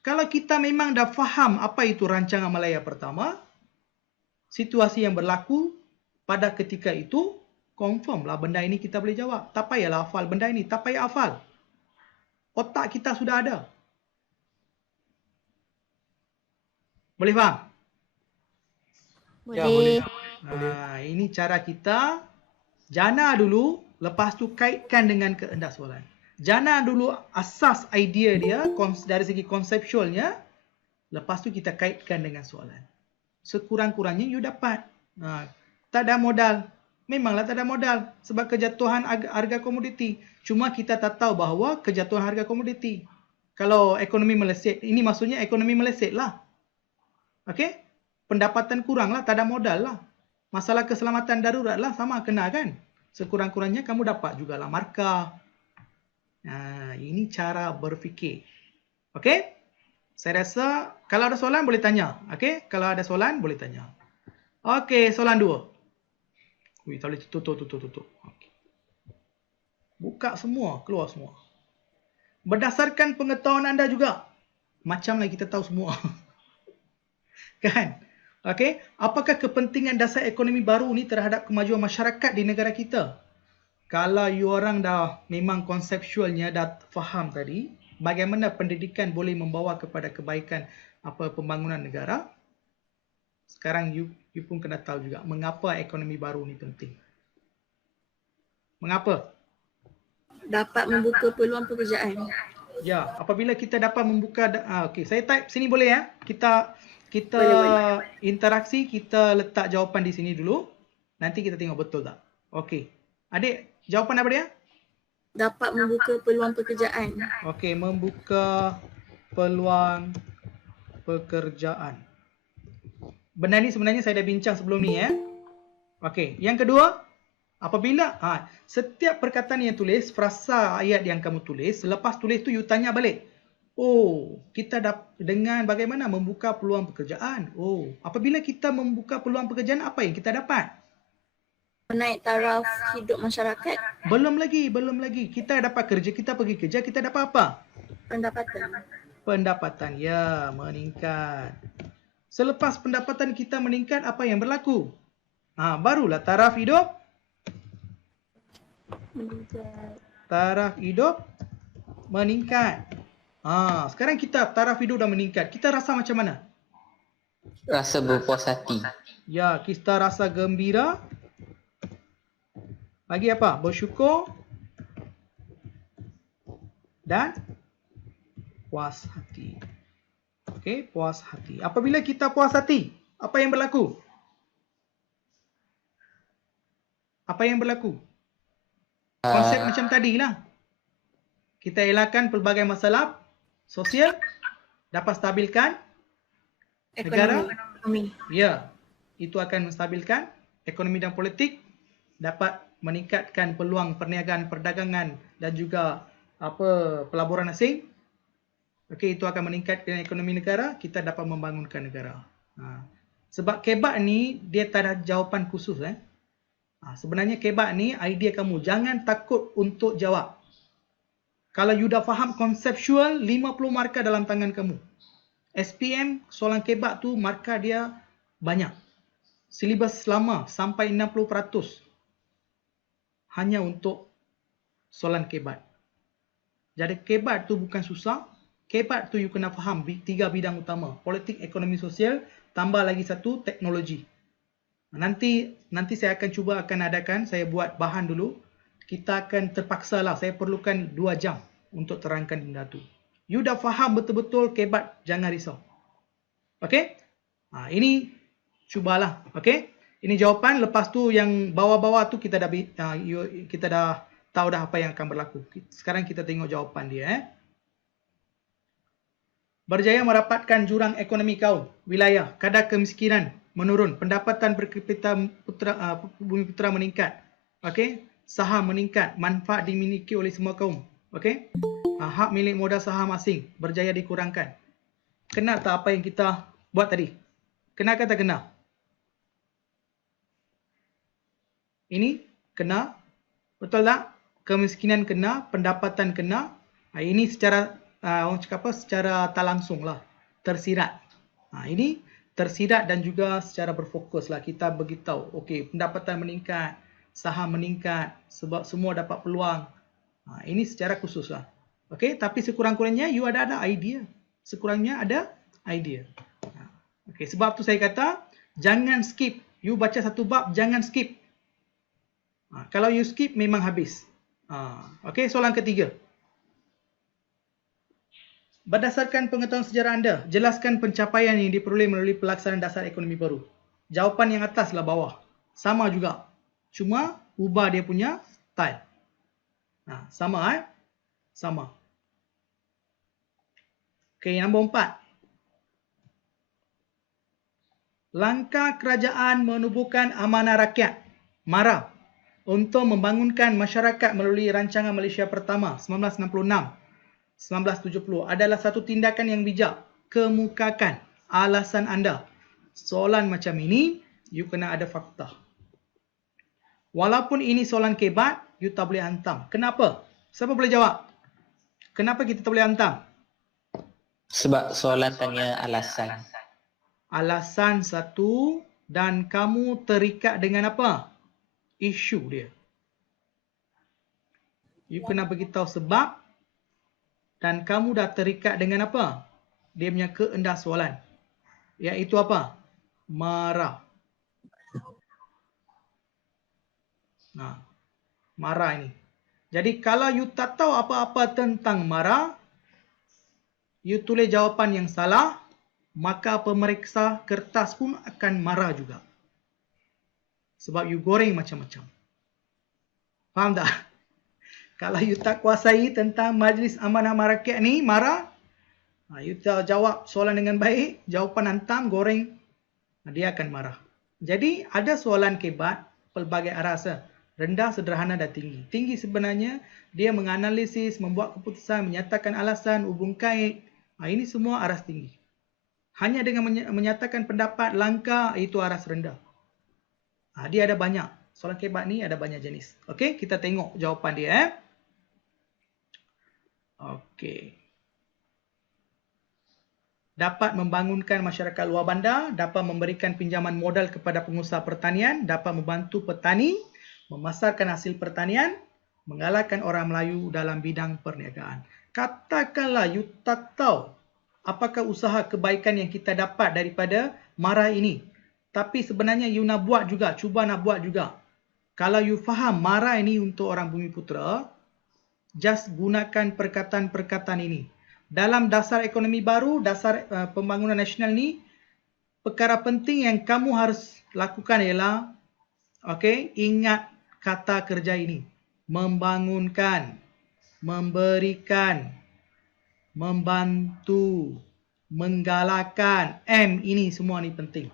Kalau kita memang dah faham apa itu rancangan Malaya pertama, situasi yang berlaku pada ketika itu, confirm lah benda ini kita boleh jawab. Tak payahlah hafal benda ini. Tak payah hafal. Otak kita sudah ada. Boleh faham? Boleh. Ini cara kita jana dulu, lepas tu kaitkan dengan keendah soalan. Jana dulu asas idea dia dari segi konseptualnya, lepas tu kita kaitkan dengan soalan. Sekurang-kurangnya you dapat. Tak ada modal. Memanglah tak ada modal sebab kejatuhan harga komoditi. Cuma kita tak tahu bahawa kejatuhan harga komoditi. Kalau ekonomi meleset, ini maksudnya ekonomi meleset lah. Okey? Pendapatan kurang lah, tak ada modal lah. Masalah keselamatan darurat lah, sama kena kan? Sekurang-kurangnya kamu dapat jugalah markah. Ini cara berfikir. Okey? Saya rasa kalau ada soalan boleh tanya. Okey? Kalau ada soalan boleh tanya. Okey, soalan 2. Tak boleh tutup. Okay. Buka semua, keluar semua. Berdasarkan pengetahuan anda juga. Macamlah kita tahu semua. Kan? Okey, apakah kepentingan dasar ekonomi baru ni terhadap kemajuan masyarakat di negara kita? Kalau you orang dah memang konseptualnya dah faham tadi, bagaimana pendidikan boleh membawa kepada kebaikan pembangunan negara? Sekarang you pun kena tahu juga mengapa ekonomi baru ni penting. Mengapa? Dapat membuka peluang pekerjaan. Ya, apabila kita dapat membuka okey, saya type sini boleh ya? Kita Boleh. interaksi, kita letak jawapan di sini dulu. Nanti kita tengok betul tak. Okey. Adik, jawapan apa dia? Dapat membuka peluang pekerjaan. Okey, membuka peluang pekerjaan. Benda ni sebenarnya saya dah bincang sebelum ni ya. Okey, yang kedua, apabila setiap perkataan yang tulis, frasa ayat yang kamu tulis, selepas tulis tu you tanya balik. Oh, kita dengan bagaimana membuka peluang pekerjaan. Oh, apabila kita membuka peluang pekerjaan, apa yang kita dapat? Menaik taraf hidup masyarakat. Belum lagi. Kita dapat kerja, kita pergi kerja, kita dapat apa? Pendapatan. Pendapatan, ya, meningkat. Selepas pendapatan kita meningkat, apa yang berlaku? Barulah taraf hidup. Taraf hidup meningkat. Sekarang taraf hidup dah meningkat. Kita rasa macam mana? Rasa berpuas hati. Ya, kita rasa gembira. Lagi apa? Bersyukur. Dan puas hati. Okey, puas hati. Apabila kita puas hati, apa yang berlaku? Apa yang berlaku? Konsep macam tadi lah. Kita elakkan pelbagai masalah sosial, dapat stabilkan negara. Ekonomi. Ya, itu akan menstabilkan ekonomi dan politik, dapat meningkatkan peluang perniagaan, perdagangan dan juga pelaburan asing. Okey, itu akan meningkatkan ekonomi negara, kita dapat membangunkan negara. Sebab kebat ni dia tak ada jawapan khusus. Sebenarnya kebat ni idea kamu, jangan takut untuk jawab. Kalau you dah faham konseptual, 50 markah dalam tangan kamu. SPM, soalan kebat tu markah dia banyak. Silibus lama sampai 60% hanya untuk soalan kebat. Jadi kebat tu bukan susah. Kebat tu you kena faham 3 bidang utama. Politik, ekonomi, sosial, tambah lagi satu teknologi. Nanti saya akan adakan, saya buat bahan dulu. Kita akan terpaksa lah, saya perlukan 2 jam untuk terangkan benda tu. You dah faham betul-betul kebat, jangan risau. Okey? Ini cubalah. Okey? Ini jawapan. Lepas tu yang bawah-bawah tu kita dah tahu dah apa yang akan berlaku. Sekarang kita tengok jawapan dia. Berjaya merapatkan jurang ekonomi kaum, wilayah, kadar kemiskinan menurun, pendapatan per kapita bumi putera meningkat. Okey? Saham meningkat, manfaat dimiliki oleh semua kaum. Okey? Hak milik modal saham asing berjaya dikurangkan. Kena tak apa yang kita buat tadi? Kena kata kena? Ini kena. Betul tak? Kemiskinan kena, pendapatan kena. Ini secara orang cakap apa? Secara tak langsung lah. Tersirat. Ini tersirat dan juga secara berfokus lah. Kita beritahu. Okey, pendapatan meningkat, saham meningkat sebab semua dapat peluang. Ini secara khusus lah. Okey, tapi sekurang-kurangnya you ada idea. Sekurangnya ada idea. Okey, sebab tu saya kata jangan skip. You baca satu bab, jangan skip. Kalau you skip memang habis. Okey, soalan ketiga. Berdasarkan pengetahuan sejarah anda, jelaskan pencapaian yang diperoleh melalui pelaksanaan dasar ekonomi baru. Jawapan yang atas lah bawah. Sama juga. Cuma ubah dia punya style. Sama Sama. Okey, nombor 4. Langkah kerajaan menubuhkan amanah rakyat, MARA, untuk membangunkan masyarakat melalui Rancangan Malaysia Pertama 1966-1970 adalah satu tindakan yang bijak. Kemukakan alasan anda. Soalan macam ini, you kena ada fakta. Walaupun ini soalan kebat, you tak boleh hantam. Kenapa? Siapa boleh jawab? Kenapa kita tak boleh hantam? Sebab soalan tanya alasan. Alasan satu dan kamu terikat dengan apa? Isu dia. You kena beritahu sebab dan kamu dah terikat dengan apa? Dia punya keendah soalan. Iaitu apa? MARA. MARA ini. Jadi kalau you tak tahu apa-apa tentang MARA, you tulis jawapan yang salah, maka pemeriksa kertas pun akan marah juga. Sebab you goreng macam-macam. Faham tak? Kalau you tak kuasai tentang Majlis Amanah Rakyat ni, MARA, you tak jawab soalan dengan baik, jawapan hantam, goreng, dia akan marah. Jadi ada soalan kebat, pelbagai arah. Rendah, sederhana dan tinggi. Tinggi sebenarnya dia menganalisis, membuat keputusan, menyatakan alasan, hubung kait. Ini semua aras tinggi. Hanya dengan menyatakan pendapat, langkah, itu aras rendah. Dia ada banyak. Soalan kebat ni ada banyak jenis. Okey, kita tengok jawapan dia. Okey. Dapat membangunkan masyarakat luar bandar, dapat memberikan pinjaman modal kepada pengusaha pertanian, dapat membantu petani memasarkan hasil pertanian, mengalahkan orang Melayu dalam bidang perniagaan. katakanlah you tak tahu apakah usaha kebaikan yang kita dapat daripada marah ini. Tapi sebenarnya you nak buat juga, cuba nak buat juga. Kalau you faham marah ini untuk orang Bumiputera, just gunakan perkataan-perkataan ini. Dalam dasar ekonomi baru, dasar pembangunan nasional ni, perkara penting yang kamu harus lakukan ialah, ingat kata kerja ini. Membangunkan, memberikan, membantu, menggalakkan. M ini semua ni penting.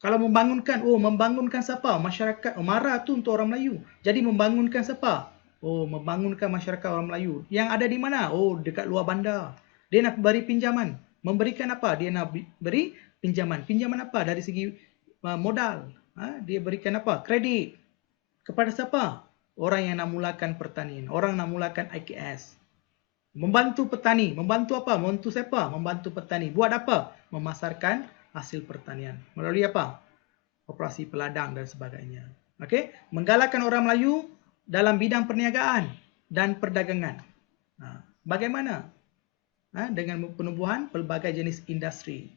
Kalau membangunkan, membangunkan siapa? Masyarakat. Marah tu untuk orang Melayu. Jadi membangunkan siapa? Membangunkan masyarakat orang Melayu. Yang ada di mana? Dekat luar bandar. Dia nak beri pinjaman. Memberikan apa? Dia nak beri pinjaman. Pinjaman apa? Dari segi modal. Dia berikan apa? Kredit. Kepada siapa? Orang yang nak mulakan pertanian. Orang nak mulakan IKS. Membantu petani. Membantu apa? Membantu siapa? Membantu petani. Buat apa? Memasarkan hasil pertanian. Melalui apa? Operasi peladang dan sebagainya. Menggalakkan orang Melayu dalam bidang perniagaan dan perdagangan. Bagaimana? Dengan penubuhan pelbagai jenis industri.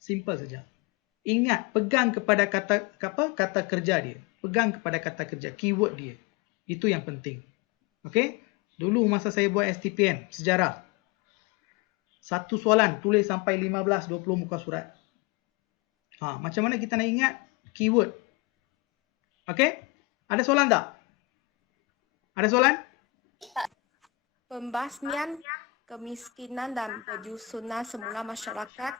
Simple saja. Ingat, pegang kepada kata kerja dia. Pegang kepada kata kerja, keyword dia. Itu yang penting. Dulu masa saya buat STPM, sejarah. Satu soalan, tulis sampai 15-20 muka surat. Macam mana kita nak ingat keyword? Ada soalan tak? Ada soalan? Pembasmian kemiskinan dan penyusunan semula masyarakat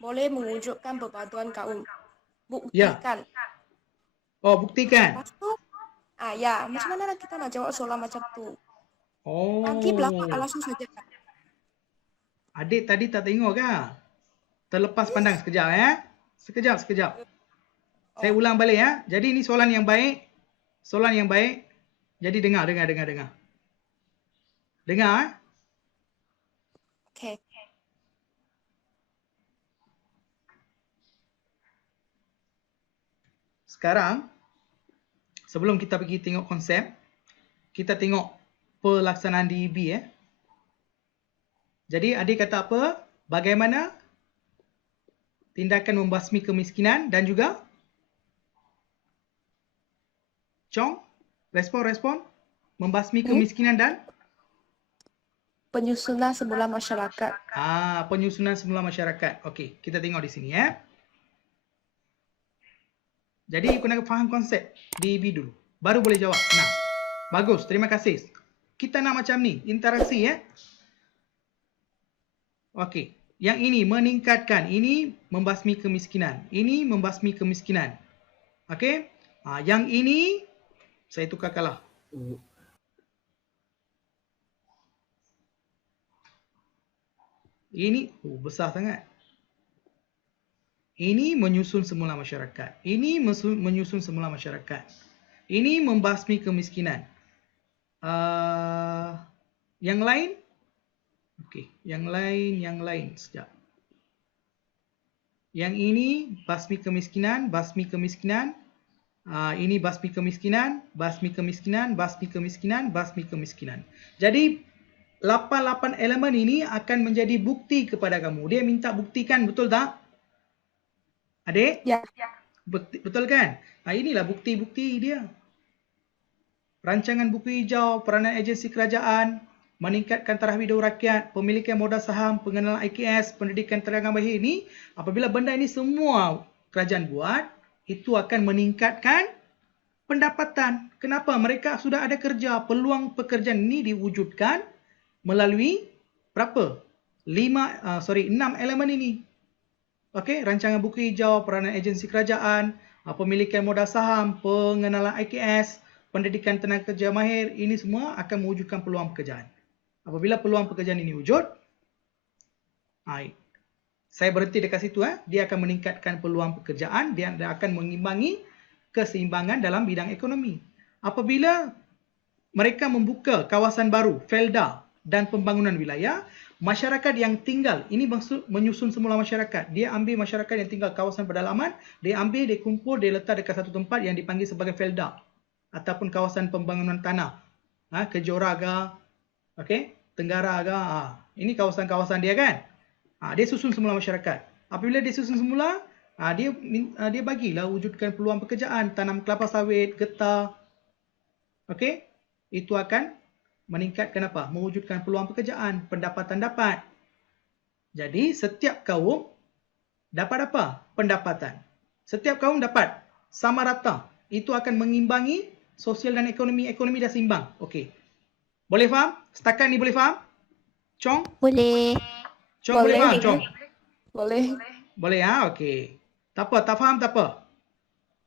boleh mewujudkan perpaduan kaum. Buktikan. Buktikan. Lepas tu, macam mana kita nak jawab soalan macam tu? Bagi belakang alasan saja. Adik tadi tak tengok ke? Terlepas pandang sekejap Sekejap. Saya ulang balik ya. Jadi ini soalan yang baik. Soalan yang baik. Jadi dengar. Dengar. Okey. Sekarang sebelum kita pergi tengok konsep, kita tengok pelaksanaan DEB Jadi adik kata apa? Bagaimana tindakan membasmi kemiskinan dan juga Chong, respon. Membasmi kemiskinan dan penyusunan semula masyarakat. Penyusunan semula masyarakat. Okey, kita tengok di sini Jadi kena faham konsep DEB dulu. Baru boleh jawab. Bagus, terima kasih. Kita nak macam ni, interaksi Okey, yang ini meningkatkan, ini membasmi kemiskinan. Ini membasmi kemiskinan. Okey? Yang ini saya tukar kalah. Ini besar sangat. Ini menyusun semula masyarakat. Ini menyusun semula masyarakat. Ini membasmi kemiskinan. Yang lain? Okey, yang lain sekejap. Yang ini basmi kemiskinan. Ini basmi kemiskinan. Jadi 8 elemen ini akan menjadi bukti kepada kamu. Dia minta buktikan, betul tak? Adik? Ya. Betul kan? Inilah bukti-bukti dia. Rancangan buku hijau, peranan agensi kerajaan, meningkatkan taraf hidup rakyat, pemilikan modal saham, pengenalan IKS, pendidikan tenaga mahir ini, apabila benda ini semua kerajaan buat, itu akan meningkatkan pendapatan. Kenapa? Mereka sudah ada kerja. Peluang pekerjaan ini diwujudkan melalui berapa? 6 elemen ini. Okey, rancangan buku hijau, peranan agensi kerajaan, pemilikan modal saham, pengenalan IKS, pendidikan tenaga kerja mahir, ini semua akan mewujudkan peluang pekerjaan. Apabila peluang pekerjaan ini wujud, saya berhenti dekat situ. Dia akan meningkatkan peluang pekerjaan, dia akan mengimbangi keseimbangan dalam bidang ekonomi. Apabila mereka membuka kawasan baru, felda dan pembangunan wilayah, masyarakat yang tinggal, ini maksud menyusun semula masyarakat. Dia ambil masyarakat yang tinggal kawasan pedalaman, dia ambil, dia kumpul, dia letak dekat satu tempat yang dipanggil sebagai felda ataupun kawasan pembangunan tanah. Kejoraga, Okey, Tenggara ke. Ini kawasan-kawasan dia kan. Dia susun semula masyarakat. Apabila dia susun semula, dia bagilah wujudkan peluang pekerjaan, tanam kelapa sawit, getah. Okey? Itu akan meningkatkan apa? Mewujudkan peluang pekerjaan, pendapatan dapat. Jadi setiap kaum dapat apa? Pendapatan. Setiap kaum dapat sama rata. Itu akan mengimbangi sosial dan ekonomi dah seimbang. Okey. Boleh faham? Setakat ni boleh faham? Chong? Boleh. Chong boleh faham, Chong? Boleh. Boleh okey. Tak apa, tak faham tak apa.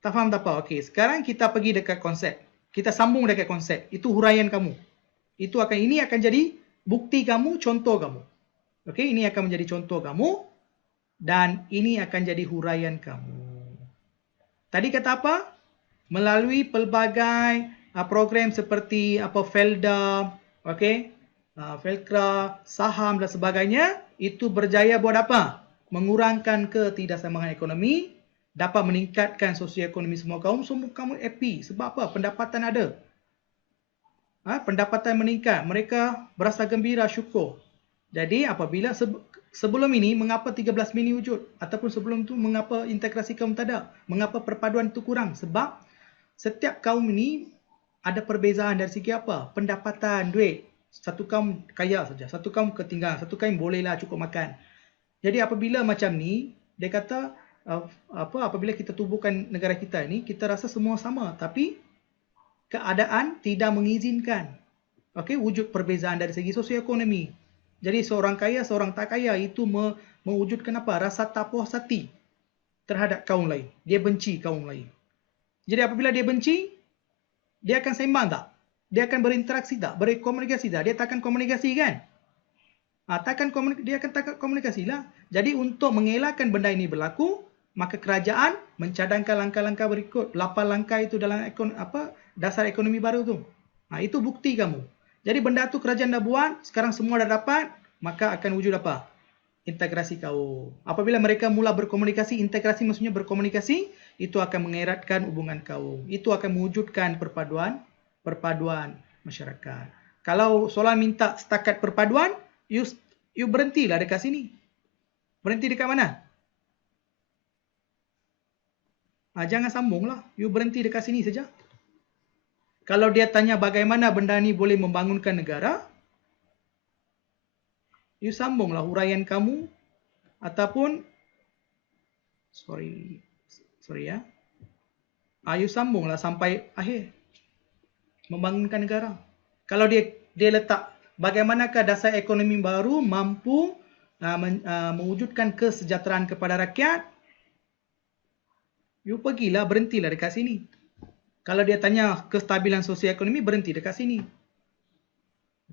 Tak faham tak apa. Okey, sekarang kita pergi dekat konsep. Kita sambung dekat konsep. Itu huraian kamu. Ini akan jadi bukti kamu, contoh kamu. Okey, ini akan menjadi contoh kamu dan ini akan jadi huraian kamu. Tadi kata apa? Melalui pelbagai program seperti Felda, okey, Felkra, saham dan sebagainya, itu berjaya buat apa? Mengurangkan ketidakseimbangan ekonomi, dapat meningkatkan sosioekonomi semua kamu happy. Sebab apa? Pendapatan ada. Pendapatan meningkat, mereka berasa gembira, syukur. Jadi apabila sebelum ini, mengapa 13 mini wujud? Ataupun sebelum itu, mengapa integrasi kaum tak ada? Mengapa perpaduan itu kurang? Sebab setiap kaum ini ada perbezaan dari segi apa? Pendapatan, duit. Satu kaum kaya saja, satu kaum ketinggalan, satu kaum bolehlah cukup makan. Jadi apabila macam ni, dia kata apabila kita tubuhkan negara kita ni, kita rasa semua sama, tapi keadaan tidak mengizinkan. Okey, wujud perbezaan dari segi sosioekonomi. Jadi seorang kaya, seorang tak kaya itu mewujudkan apa? Rasa tak puas hati terhadap kaum lain. Dia benci kaum lain. Jadi apabila dia benci, dia akan seimbang tak? Dia akan berinteraksi tak? Berkomunikasi tak? Dia takkan komunikasi kan? Dia akan takkan komunikasi lah. Jadi untuk mengelakkan benda ini berlaku, maka kerajaan mencadangkan langkah-langkah berikut. 8 langkah itu dalam dasar ekonomi baru tu. Itu bukti kamu. Jadi benda tu kerajaan dah buat, sekarang semua dah dapat, maka akan wujud apa? Integrasi kaum. Apabila mereka mula berkomunikasi, integrasi maksudnya berkomunikasi, itu akan mengeratkan hubungan kaum. Itu akan mewujudkan perpaduan masyarakat. Kalau soalan minta setakat perpaduan, you berhentilah dekat sini. Berhenti dekat mana? Jangan sambunglah. You berhenti dekat sini saja. Kalau dia tanya bagaimana benda ni boleh membangunkan negara, you sambunglah huraian kamu ataupun you sambunglah sampai akhir. Membangunkan negara. Kalau dia letak bagaimanakah dasar ekonomi baru mampu mewujudkan kesejahteraan kepada rakyat, you pergilah, berhentilah dekat sini. Kalau dia tanya kestabilan sosioekonomi, berhenti dekat sini.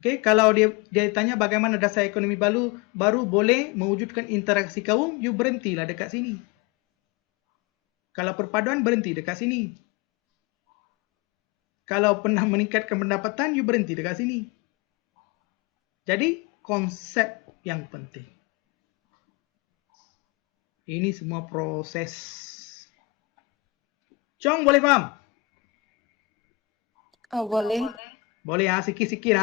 Okey, kalau dia tanya bagaimana dasar ekonomi baru boleh mewujudkan interaksi kaum, you berhentilah dekat sini. Kalau perpaduan, berhenti dekat sini. Kalau pernah meningkatkan pendapatan, you berhenti dekat sini. Jadi, konsep yang penting. Ini semua proses. Chong, boleh faham? Boleh. Boleh sikit-sikit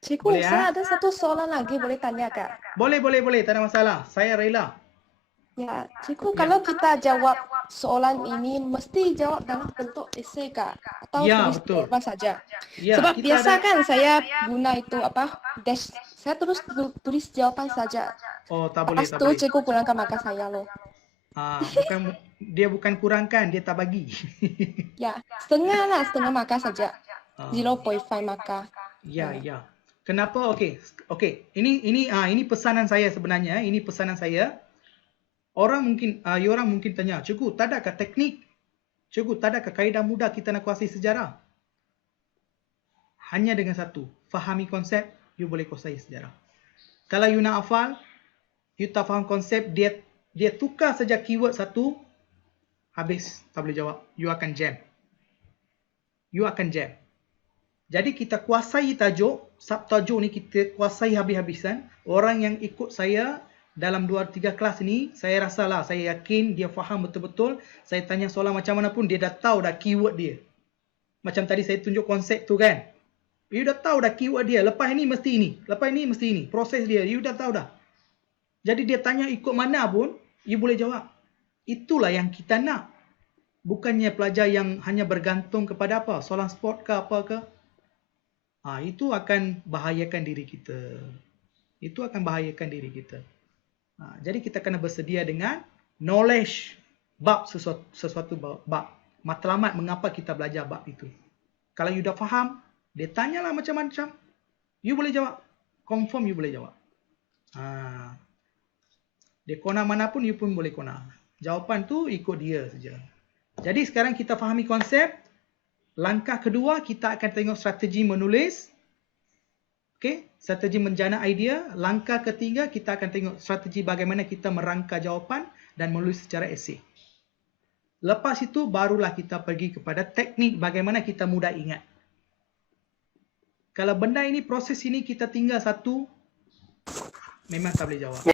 Cikgu, Boleh, saya ada satu soalan lagi, boleh tanya Kak? Boleh, tak ada masalah. Saya rela. Ya, cikgu, kalau kita jawab soalan ini, mesti jawab dalam bentuk esei Kak? Atau Ya, tulis betul. jawaban saja? Ya, Sebab kita biasa ada- kan saya guna itu dash. Saya terus tulis jawaban saja. Oh, tak boleh, Lepas tak tu boleh. cikgu kurangkan markah saya loh. Dia bukan kurangkan, dia tak bagi. Ya, setengah markah saja. Ah, 0.5 markah. Ya. Kenapa? Okey. Ini pesanan saya sebenarnya. Ini pesanan saya. Orang mungkin tanya, cikgu, tak adakah teknik? Cikgu, tak adakah kaedah mudah kita nak kuasai sejarah? Hanya dengan satu, fahami konsep, you boleh kuasai sejarah. Kalau you nak hafal, you tak faham konsep, dia tukar saja keyword satu, habis, tak boleh jawab. You akan jam. Jadi kita kuasai tajuk, subtajuk ni kita kuasai habis-habisan. Orang yang ikut saya dalam 2-3 kelas ni, saya rasalah, saya yakin dia faham betul-betul. Saya tanya soalan macam mana pun, dia dah tahu dah keyword dia. Macam tadi saya tunjuk konsep tu kan. You dah tahu dah keyword dia. Lepas ni mesti ini. Lepas ni mesti ini. Proses dia. You dah tahu dah. Jadi dia tanya ikut mana pun, you boleh jawab. Itulah yang kita nak. Bukannya pelajar yang hanya bergantung kepada apa? Soalan sport ke apa ke? Itu akan bahayakan diri kita. Itu akan bahayakan diri kita. Jadi kita kena bersedia dengan knowledge bab sesuatu bab. Matlamat mengapa kita belajar bab itu. Kalau you dah faham, dia tanyalah macam-macam. You boleh jawab. Confirm you boleh jawab. Dia kona mana pun, you pun boleh kona. Jawapan tu ikut dia saja. Jadi sekarang kita fahami konsep. Langkah kedua, kita akan tengok strategi menulis. Okey, strategi menjana idea. Langkah ketiga, kita akan tengok strategi bagaimana kita merangka jawapan dan menulis secara esei. Lepas itu, barulah kita pergi kepada teknik bagaimana kita mudah ingat. Kalau benda ini, proses ini kita tinggal satu, memang tak boleh jawab.